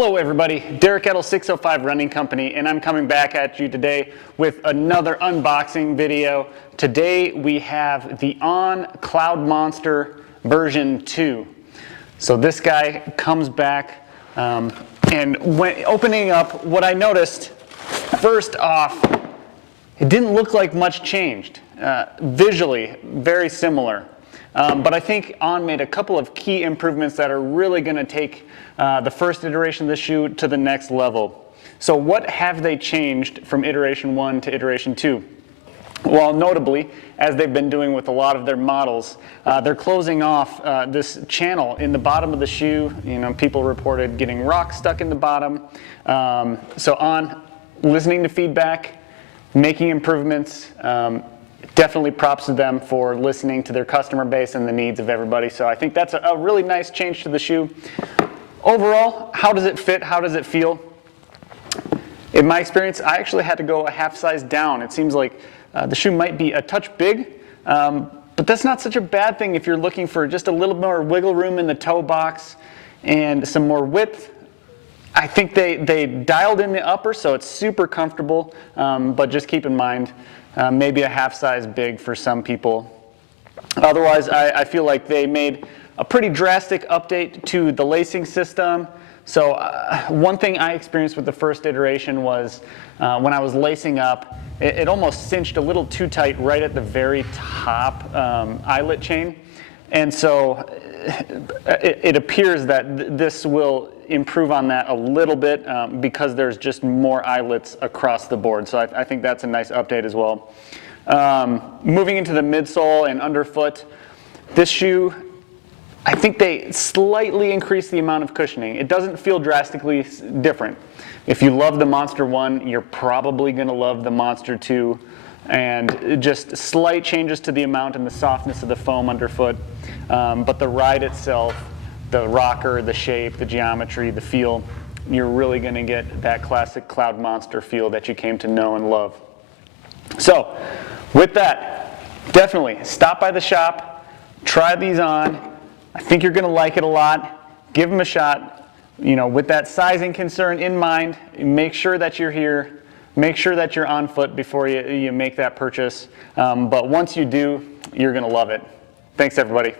Hello everybody, Derrick at 605 Running Company, and I'm coming back at you today with another unboxing video. Today we have the On Cloudmonster version 2. So this guy comes back, and when opening up, what I noticed, first off, it didn't look like much changed. Visually, very similar. But I think On made a couple of key improvements that are really going to take the first iteration of the shoe to the next level. So what have they changed from iteration 1 to iteration 2? Well, notably, as they've been doing with a lot of their models, they're closing off this channel in the bottom of the shoe. You know, people reported getting rocks stuck in the bottom. So On listening to feedback, making improvements. Definitely props to them for listening to their customer base and the needs of everybody. So I think that's a really nice change to the shoe. Overall, how does it fit? How does it feel? In my experience, I actually had to go a half size down. It seems like the shoe might be a touch big, but that's not such a bad thing if you're looking for just a little more wiggle room in the toe box and some more width. I think they dialed in the upper, so it's super comfortable, but just keep in mind, maybe a half size big for some people. Otherwise, I feel like they made a pretty drastic update to the lacing system. So one thing I experienced with the first iteration was when I was lacing up, it almost cinched a little too tight right at the very top eyelet chain. And so it appears that this will improve on that a little bit because there's just more eyelets across the board. So I think that's a nice update as well. Moving into the midsole and underfoot, this shoe, I think they slightly increased the amount of cushioning. It doesn't feel drastically different. If you love the Monster 1, you're probably going to love the Monster 2. And just slight changes to the amount and the softness of the foam underfoot. But the ride itself, the rocker, the shape, the geometry, the feel, you're really going to get that classic Cloudmonster feel that you came to know and love. So with that, definitely stop by the shop, try these on. I think you're going to like it a lot. Give them a shot. You know, with that sizing concern in mind, make sure that you're here. Make sure that you're on foot before you make that purchase. But once you do, you're going to love it. Thanks, everybody.